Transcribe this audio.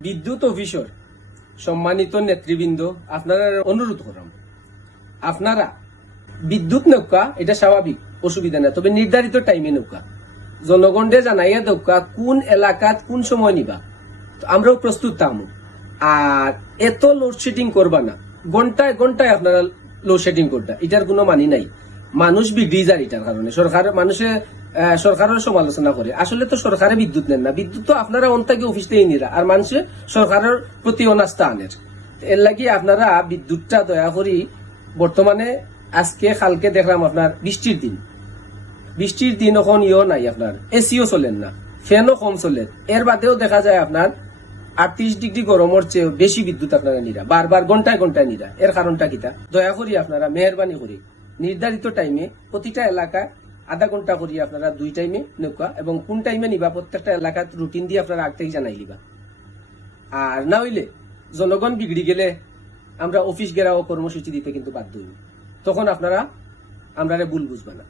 বিদ্যুৎ অফিসর সম্মানিত নেতৃবৃন্দ, আপনারা অনুরোধ করাম, আপনারা বিদ্যুৎ নৌকা এটা স্বাভাবিক, অসুবিধা না, তবে নির্ধারিত টাইমে নৌকা জনগণে জানাইয়া দৌকা কোন এলাকাত কোন সময় নিবা, আমরাও প্রস্তুত থাকবো। আর এত লোডশেডিং করবা না, ঘন্টায় ঘন্টায় আপনারা লোডশেডিং করবা, এটার কোনো মানি নাই। মানুষ বিগড়ি যায় এটার কারণে। সরকারের সমালোচনা করে, আসলে তো সরকারে বিদ্যুৎ নেন না, বিদ্যুৎ তো আপনারা অন্তাকে অফিস থেকে নিরা, আর মানুষে সরকারের প্রতি অনাস্থা আনের। এর লাগি আপনারা বিদ্যুৎটা দয়া করি, বর্তমানে আজকে কালকে দেখলাম আপনার বৃষ্টির দিন এখন নাই, আপনার এসিও চলেন না, ফ্যানও কম চলে, এর বাদেও দেখা যায় আপনার 38 ডিগ্রি গরমের চেয়ে বেশি বিদ্যুৎ আপনারা নিরা, বারবার ঘন্টায় ঘন্টায় নিরা। এর কারণটা কিতা, দয়া করি আপনারা মেহরবানি করি নির্ধারিত টাইমে প্রতিটা এলাকায় আধা ঘন্টা করি আপনারা 2 টাইমে নৌকা, এবং কোন টাইমে নিবা প্রত্যেকটা এলাকার রুটিন দিয়ে আপনারা আগ থেকে জানাই লিবা। আর না হইলে জনগণ বিগড়ি গেলে আমরা অফিস ঘেরাও কর্মসূচি দিতে কিন্তু বাধ্য হইব, তখন আপনারা আমরা ভুল বুঝবা না।